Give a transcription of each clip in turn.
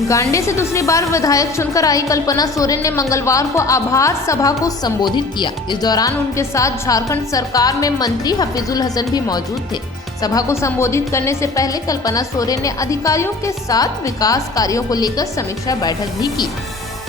गांडे से दूसरी बार विधायक चुनकर आई कल्पना सोरेन ने मंगलवार को आभार सभा को संबोधित किया। इस दौरान उनके साथ झारखंड सरकार में मंत्री हफीजुल हसन भी मौजूद थे। सभा को संबोधित करने से पहले कल्पना सोरेन ने अधिकारियों के साथ विकास कार्यों को लेकर समीक्षा बैठक भी की।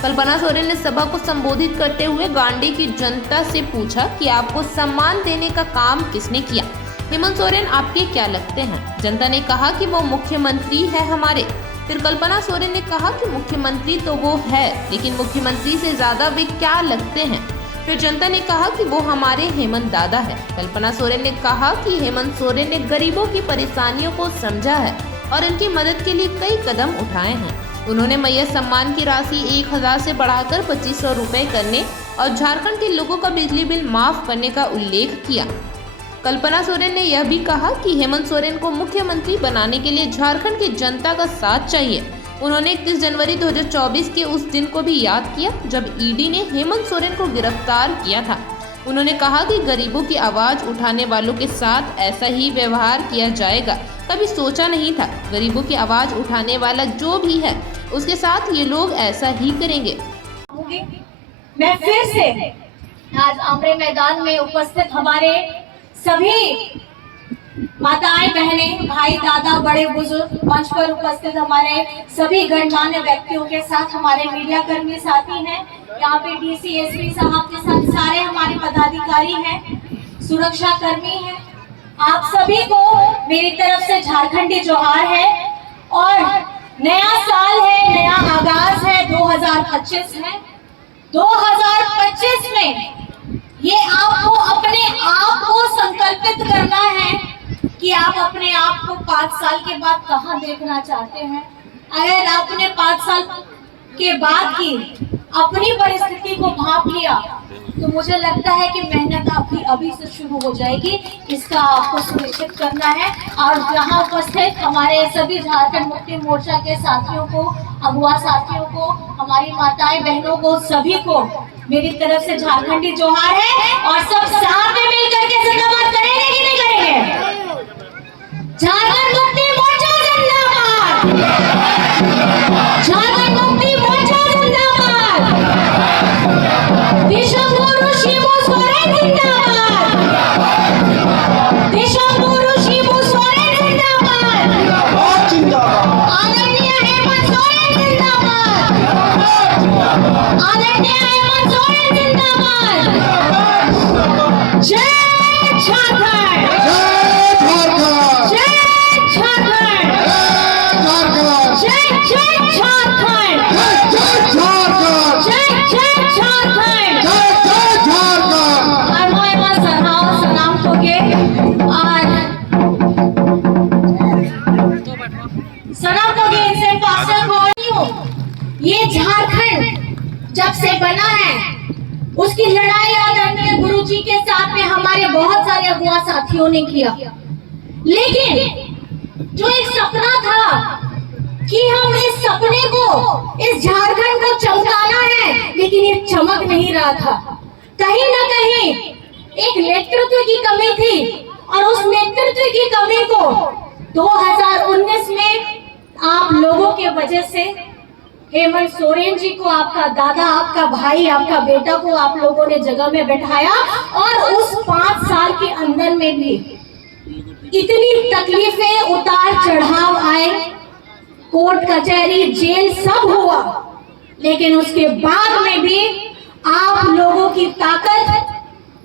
कल्पना सोरेन ने सभा को संबोधित करते हुए गांडे की जनता से पूछा कि आपको सम्मान देने का काम किसने किया। हेमंत सोरेन आपके क्या लगते हैं? जनता ने कहा कि वो मुख्यमंत्री है हमारे। फिर कल्पना सोरेन ने कहा कि मुख्यमंत्री तो वो है, लेकिन मुख्यमंत्री से ज्यादा वे क्या लगते हैं। फिर जनता ने कहा कि वो हमारे हेमंत दादा है। कल्पना सोरेन ने कहा कि हेमंत सोरेन ने गरीबों की परेशानियों को समझा है और इनकी मदद के लिए कई कदम उठाए हैं। उन्होंने मैया सम्मान की राशि 1000 से बढ़ाकर 2500 रुपए करने और झारखंड के लोगों का बिजली बिल माफ करने का उल्लेख किया। कल्पना सोरेन ने यह भी कहा कि हेमंत सोरेन को मुख्यमंत्री बनाने के लिए झारखंड की जनता का साथ चाहिए। उन्होंने 31 जनवरी 2024 के उस दिन को भी याद किया जब ईडी ने हेमंत सोरेन को गिरफ्तार किया था। उन्होंने कहा कि गरीबों की आवाज उठाने वालों के साथ ऐसा ही व्यवहार किया जाएगा। कभी सोचा नहीं था, गरीबों की आवाज उठाने वाला जो भी है उसके साथ ये लोग ऐसा ही करेंगे। मैं फिर से आज आमरे मैदान में उपस्थित हमारे सभी माताएं, बहनें, भाई, दादा, बड़े बुजुर्ग, मंच पर उपस्थित हमारे सभी गणमान्य व्यक्तियों के साथ हमारे मीडिया कर्मी साथी हैं, यहाँ पे डीसी, एसपी साहब के साथ सारे हमारे पदाधिकारी हैं, सुरक्षा कर्मी हैं। आप सभी को मेरी तरफ से झारखंडी जोहार है और नया साल है, नया आगाज है, 2025 है। 2025 में ये आपको अपने आप को संकल्पित करना है कि आप अपने आप को 5 साल के बाद कहाँ देखना चाहते हैं। अगर आपने 5 साल के बाद की अपनी परिस्थिति को भांप लिया तो मुझे लगता है कि मेहनत आपकी अभी से शुरू हो जाएगी। इसका आपको सुनिश्चित करना है। और यहाँ उपस्थित हमारे सभी झारखंड मुक्ति मोर्चा के साथियों को, अगुआ साथियों को, हमारी माताएं बहनों को, सभी को मेरी तरफ से झारखंडी जोहार है। और सब साथ में मिलकर के जिंदाबाद करेंगे कि नहीं करेंगे? झारखंड मुक्ति मोर्चा जिंदाबाद, झारखंड मुक्ति मोर्चा जिंदाबाद, दिशंगुरु शिबू सोरेन जिंदाबाद, दिशंगुरु शिबू सोरेन जिंदाबाद, आदरणीय हेमंत सोरेन जिंदाबाद, आदरणीय हेमंत सोरेन जिंदाबाद। जय झारखंड, जय झारखंड, जय झारखंड, जय झारखंड। आयमा सरहाव सलाम होगे और सलाम होगे इनसे पास्टर को। ये झारखंड जब से बना है उसकी लड़ाई आदरणीय गुरुजी के साथ में हमारे बहुत सारे अगुआ साथियों ने किया। लेकिन जो एक सपना था कि हम इस सपने को, इस झारखंड को चमकाना है, लेकिन ये चमक नहीं रहा था। कहीं ना कहीं एक नेतृत्व की कमी थी और उस नेतृत्व की कमी को 2019 में आप लोगों के वजह से हेमंत सोरेन जी को, आपका दादा, आपका भाई, आपका बेटा को आप लोगों ने जगह में बैठाया। और उस 5 साल के अंदर में भी इतनी तकलीफें, उतार चढ़ाव आए, कोर्ट कचहरी, जेल सब हुआ, लेकिन उसके बाद में भी आप लोगों की ताकत,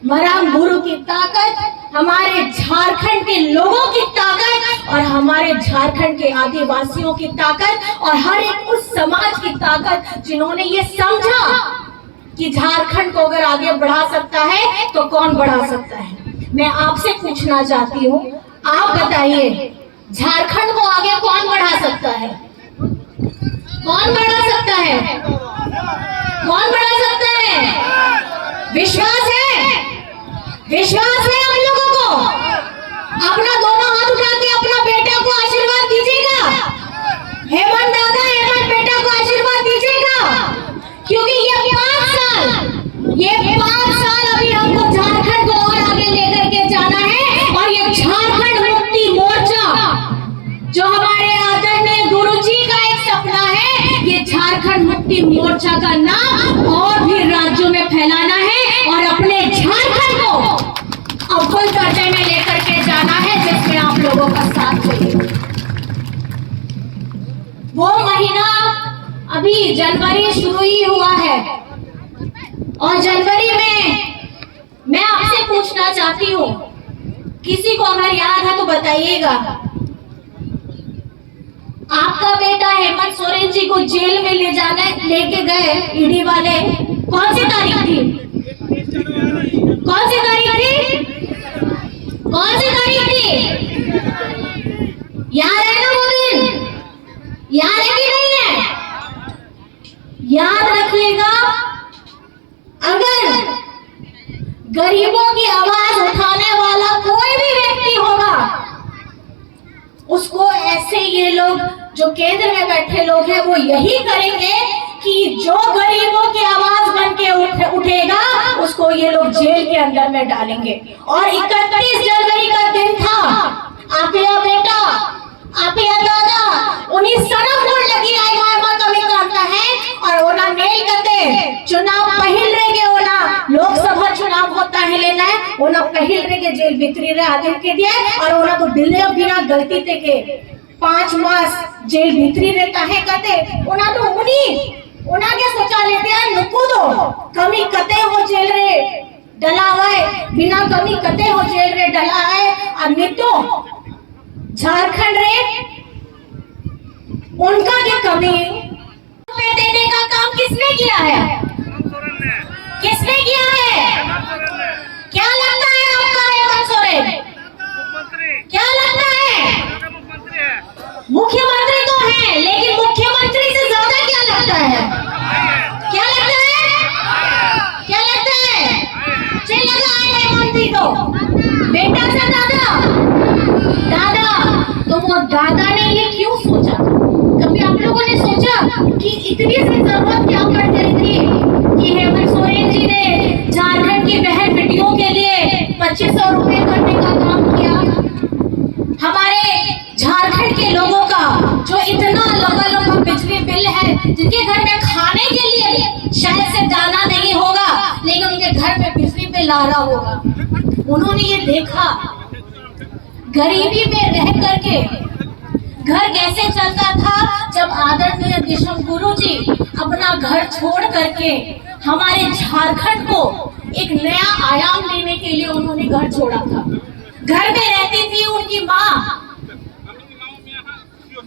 मराम गुरु की ताकत, हमारे झारखंड के लोगों की ताकत और हमारे झारखंड के आदिवासियों की ताकत और हर एक उस समाज की ताकत जिन्होंने ये समझा कि झारखंड को अगर आगे बढ़ा सकता है तो कौन बढ़ा सकता है। मैं आपसे पूछना चाहती हूँ, आप बताइए, झारखंड को आगे कौन बढ़ा सकता है? कौन बढ़ा सकता है? कौन बढ़ा सकता है? विश्वास है? विश्वास है हम लोगों को? अपना दोनों हाथ उठा के अपना बेटा को आशीर्वाद दीजिएगा। हेमंत दादा, हेमंत बेटा को आशीर्वाद दीजिएगा, क्योंकि ये 5 साल अभी हमको झारखंड को और आगे लेकर के जाना है। और ये झारखंड मुक्ति मोर्चा जो हमारे आदरणीय गुरुजी का एक सपना है, मुक्ति मोर्चा का नाम और भी राज्यों में फैलाना है और अपने झारखंड को अव्वल दर्जे में लेकर के जाना है, जिसमें आप लोगों का साथ चाहिए। वो महीना अभी जनवरी शुरू ही हुआ है और जनवरी में मैं आपसे पूछना चाहती हूँ, किसी को अगर याद है तो बताइएगा, आपका बेटा हेमंत सोरेन जी को जेल में लेके गए ईडी वाले, कौन सी तारीख थी? कौन सी तारीख थी? कौन सी तारीख थी? याद है ना वो दिन? याद है कि नहीं है? याद रखिएगा, अगर गरीबों की आवाज उठाने वाला कोई भी व्यक्ति होगा, उसको ऐसे ये लोग जो केंद्र में बैठे लोग हैं वो यही करेंगे कि जो गरीबों की आवाज बन के उठेगा उसको ये लोग जेल के अंदर में डालेंगे। और 31 जनवरी का दिन था, आप या बेटा, आप या दादा, उन्हीं सड़क पर लगी आई मामा कमी करता है और ओना नहीं करते चुनाव पहिल रहे ओना लोकसभा चुनाव होता है लेना है ओना पहिल रहे जेल भीतरी रे आदमी के दिया और ओना तो बिना गलती ते के 5 मास जेल भीतरी रहता है कहते ओना तो उना के सोचा लेते हैं नुकू दो कमी कते हो जेल रे डला है, बिना कमी कते हो जेल रे डला है और नितो झारखंड रे उनका के कमी पे देने का काम किसने किया है? किसने किया है? क्या लगता है आपका हेमंत सोरेन? क्या लगता है? मुख्यमंत्री तो है, लेकिन मुख्यमंत्री से ज्यादा क्या लगता है? क्या लगता है? क्या लगता है? चल लगा है हेमंत जी तो बेटा से दादा तो वो दादा ने ये क्यों सोचा? कभी आप लोगों ने सोचा कि इतनी सी जरूरत क्या पड़ गई थी कि हेमंत सोरेन जी ने झारखंड की बहन बेटियों के लिए 2500 रुपए करने का काम किया? हमारे झारखंड के लोगों का जो इतना लंबा बिजली बिल है, जिनके घर में खाने के लिए शायद से दाना नहीं होगा लेकिन उनके घर में बिजली बिल आ रहा होगा, उन्होंने ये देखा गरीबी में रह करके घर कैसे चलता था जब आदरणीय दिशम गुरु जी अपना घर छोड़ करके हमारे झारखंड को एक नया आयाम लेने के लिए उन्होंने घर छोड़ा था। घर में रहती थी उनकी माँ,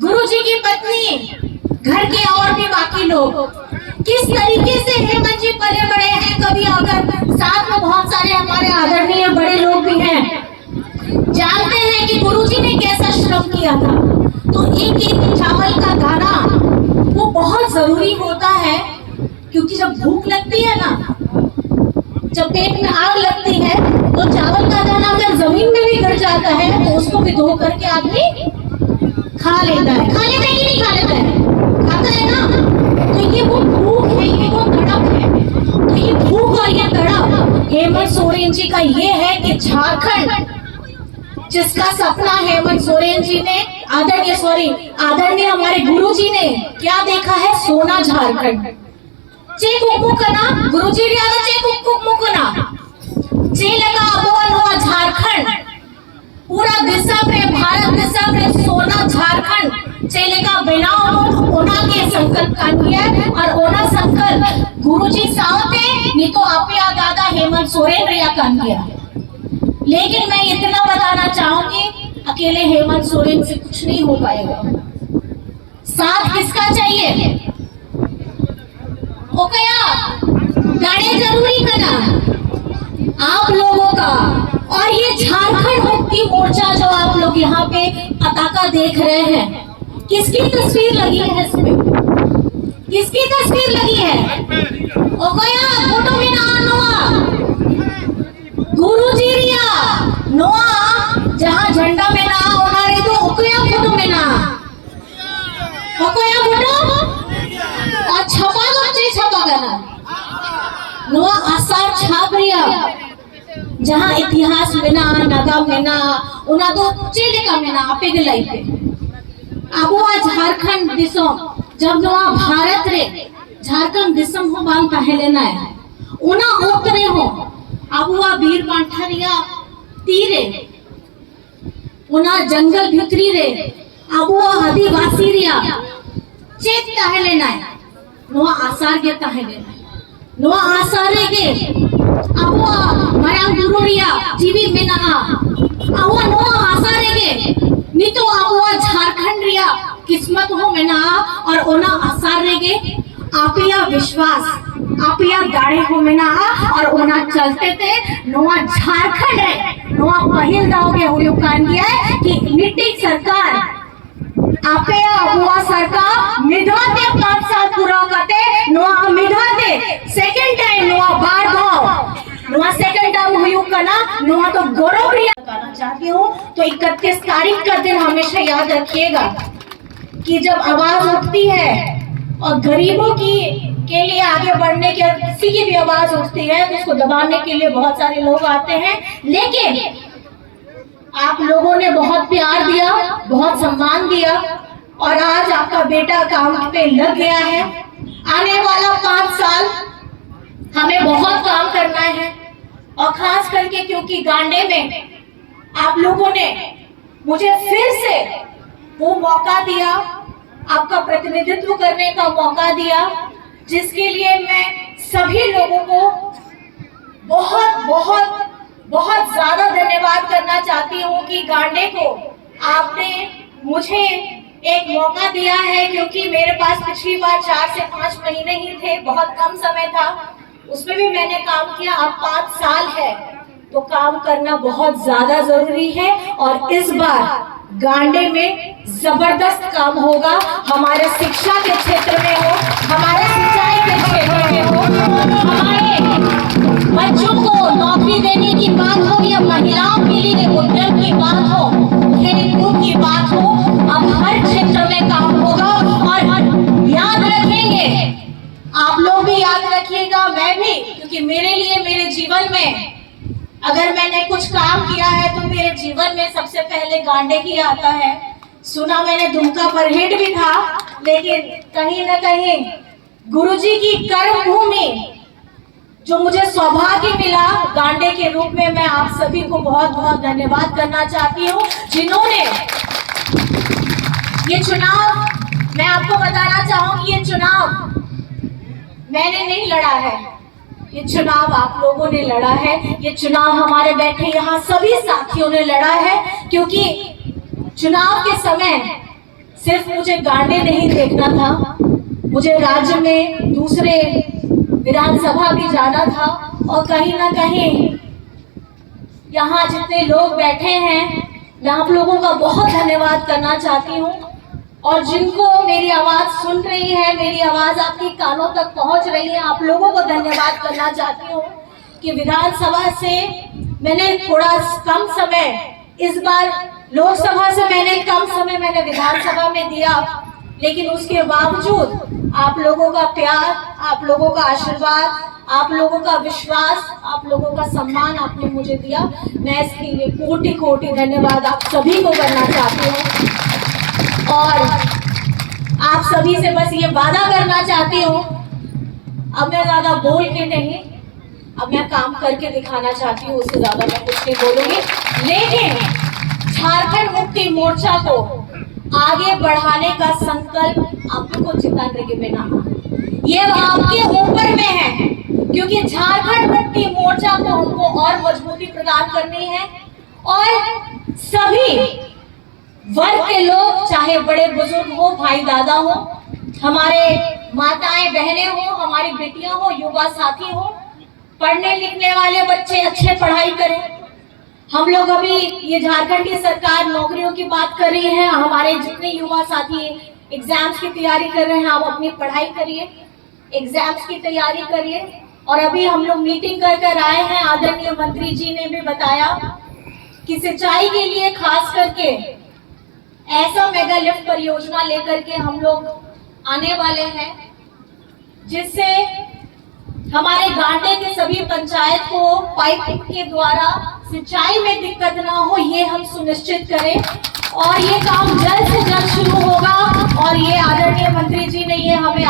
गुरु जी की पत्नी, घर के और भी बाकी लोग। किस तरीके से हेमंत जी पले बड़े हैं, कभी अगर साथ में बहुत सारे हमारे आदरणीय बड़े लोग भी हैं, जानते हैं कि गुरुजी ने कैसा श्रम किया था। तो एक चावल का दाना वो बहुत जरूरी होता है, क्योंकि जब भूख लगती है ना, जब पेट में आग लगती है तो चावल का दाना अगर जमीन में भी गिर जाता है तो उसको भी धो करके आदमी खा लेता है। खा लेता है कि नहीं खा लेता है? खाता है ना। तो ये वो भूख है, ये वो तड़प है। तो ये भूख और ये तड़प हेमंत सोरेन जी का ये है कि झारखंड जिसका सपना हेमंत सोरेन जी ने आदरणीय हमारे गुरु जी ने क्या देखा है? सोना झारखंड। चे कुकमुकना गुरु जी याद चे कुकमुकना चे लगा बोल हुआ झारखंड, पूरा दिशा में भारत दिशा में सोना झारखंड चेले का बनाओ ओना के संकल्प कानिया और ओना संकल्प गुरुजी सावते नहीं तो आपया दादा हेमंत सोरेन रिया कानिया। लेकिन मैं इतना बताना चाहूंगी, अकेले हेमंत सोरेन से कुछ नहीं हो पाएगा। साथ किसका चाहिए? ओकया गाड़े जरूरी करना आप लोगों का। और ये झारखंड मुक्ति मोर्चा जो आप लोग यहाँ पे पताका देख रहे हैं, किसकी तस्वीर लगी है इसमें? किसकी तस्वीर लगी है? ओकया फोटो में ना नोआ गुरुजी रिया नोआ, जहाँ झंडा में ना होना रे तो ओकया फोटो में ना ओकया फोटो और छपा बच्चे छपा गना नोआ आसार छाप रिया, जहाँ इतिहास में ना नागा में ना उना तो चेले का में ना आपे के लाइफ पे अब वो झारखंड दिसो जब नोआ भारत रे झारखंड दिसम हो बांग तहलेना है उना होतरे हो अबुआ वीर कांठरिया तीरे उना जंगल भितरी रे अबुआ आदिवासी रिया चेक तहलेना है नोआ आसार के तहलेना नोआ आसारे के अबुआ मरांग गुरुरिया जीवी मेना अबुआ नोआ आसारे के नितो अबुआ झारखंड रिया किस्मत हो मेना और ओना आसारे के आपिया विश्वास आपिया दाड़े हो मेना और ओना चलते थे नोआ झारखंड है नोआ पहिल दाव के हुयो कान दिया है कि मिट्टी सरकार आपे अबुआ सरकार मिधा दे 5 साल पूरा करते नोआ मिधा दे सेकंड टाइम नोआ बार दो नोआ सेकंड टाइम हुयो कना नोआ तो गौरव रिया करना चाहती हूँ। तो 31 तारीख का दिन हमेशा याद रखिएगा कि जब आवाज उठती है और गरीबों की के लिए आगे बढ़ने के किसी की भी आवाज उठती है तो उसको दबाने के लिए बहुत सारे लोग आते हैं, लेकिन आप लोगों ने बहुत प्यार दिया, बहुत सम्मान दिया और आज आपका बेटा काम पे लग गया है। आने वाला 5 साल हमें बहुत काम करना है और खास करके क्योंकि गांडे में आप लोगों ने मुझे फिर से वो मौका दिया, आपका प्रतिनिधित्व करने का मौका दिया, जिसके लिए मैं सभी लोगों को बहुत बहुत बहुत ज्यादा धन्यवाद करना चाहती हूँ कि गांडे को आपने मुझे एक मौका दिया है, क्योंकि मेरे पास पिछली बार 4 से 5 महीने ही थे, बहुत कम समय था, उसमें भी मैंने काम किया। अब 5 साल है तो काम करना बहुत ज्यादा जरूरी है और इस बार गांडे में जबरदस्त काम होगा। हमारे शिक्षा के क्षेत्र में हो, हमारे सिंचाई के क्षेत्र में हो, हमारे बच्चों को नौकरी देने की बात हो या महिलाओं के लिए उद्यम की बात हो, खेल-कूद की बात हो, अब हर क्षेत्र में काम होगा। और याद रखेंगे, आप लोग भी याद रखिएगा, मैं भी, क्योंकि मेरे लिए मेरे जीवन में अगर मैंने कुछ काम किया है तो मेरे जीवन में सबसे पहले गांडे ही आता है। सुना मैंने दुमका पर हिट भी था, लेकिन कहीं ना कहीं गुरुजी की कर्म भूमि जो मुझे सौभाग्य मिला गांडे के रूप में, मैं आप सभी को बहुत बहुत धन्यवाद करना चाहती हूँ, जिन्होंने ये चुनाव, मैं आपको बताना चाहूंगी, ये चुनाव मैंने नहीं लड़ा है, ये चुनाव आप लोगों ने लड़ा है, ये चुनाव हमारे बैठे यहाँ सभी साथियों ने लड़ा है। क्योंकि चुनाव के समय सिर्फ मुझे गांडे नहीं देखना था, मुझे राज्य में दूसरे विधानसभा भी जाना था और कहीं ना कहीं यहाँ जितने लोग बैठे हैं मैं आप लोगों का बहुत धन्यवाद करना चाहती हूँ। और जिनको मेरी आवाज सुन रही है, मेरी आवाज आपके कानों तक पहुंच रही है, आप लोगों को धन्यवाद करना चाहती हूँ कि विधानसभा से मैंने थोड़ा कम समय, इस बार लोकसभा से मैंने कम समय मैंने विधानसभा में दिया, लेकिन उसके बावजूद आप लोगों का प्यार, आप लोगों का आशीर्वाद, आप लोगों का विश्वास, आप लोगों का सम्मान आपने मुझे दिया, मैं इसके लिए कोटि कोटि धन्यवाद आप सभी को करना चाहती हूँ। और आप सभी से बस ये वादा करना चाहती हूँ, अब मैं ज्यादा बोल के नहीं, अब मैं काम करके दिखाना चाहती हूँ, उससे ज्यादा मैं कुछ नहीं बोलूंगी। लेकिन झारखंड मुक्ति मोर्चा को आगे बढ़ाने का संकल्प आप लोगों को जिताने के बिना ये आपके ऊपर में है, क्योंकि झारखंड मुक्ति मोर्चा को हमको और मजबूती प्रदान करनी है और सभी वर्ग के लोग, चाहे बड़े बुजुर्ग हो, भाई दादा हो, हमारे माताएं बहनें हो, हमारी बेटियां हो, युवा साथी हो, पढ़ने लिखने वाले बच्चे अच्छे पढ़ाई करें। हम लोग अभी ये झारखंड की सरकार नौकरियों की बात कर रही है, हमारे जितने युवा साथी एग्जाम्स की तैयारी कर रहे हैं, आप अपनी पढ़ाई करिए, एग्जाम्स की तैयारी करिए। और अभी हम लोग मीटिंग कर आए हैं, आदरणीय मंत्री जी ने भी बताया कि सिंचाई के लिए खास करके ऐसा मेगा लिफ्ट परियोजना लेकर के हम लोग आने वाले हैं, जिससे हमारे गांडे के सभी पंचायत को पाइप के द्वारा सिंचाई में दिक्कत ना हो, ये हम सुनिश्चित करें और ये काम जल्द से जल्द शुरू होगा। और ये आदरणीय मंत्री जी ने ये हमें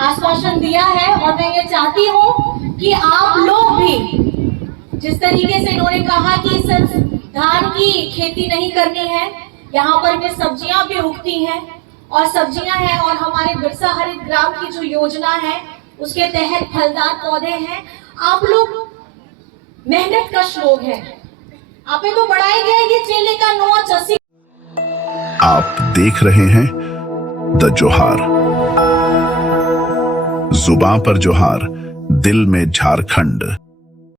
आश्वासन दिया है और मैं ये चाहती हूँ कि आप लोग भी जिस तरीके से इन्होंने कहा कि सिर्फ धान की खेती नहीं करनी है, यहाँ पर में सब्जियां भी उगती हैं और सब्जियां हैं और हमारे बिरसा हरित ग्राम की जो योजना है उसके तहत फलदार पौधे हैं। आप लोग मेहनत कश लोग हैं, आप तो बढ़ाया गया ये चेले का नोआ चसी। आप देख रहे हैं द जोहार, जुबां पर जोहार, दिल में झारखंड।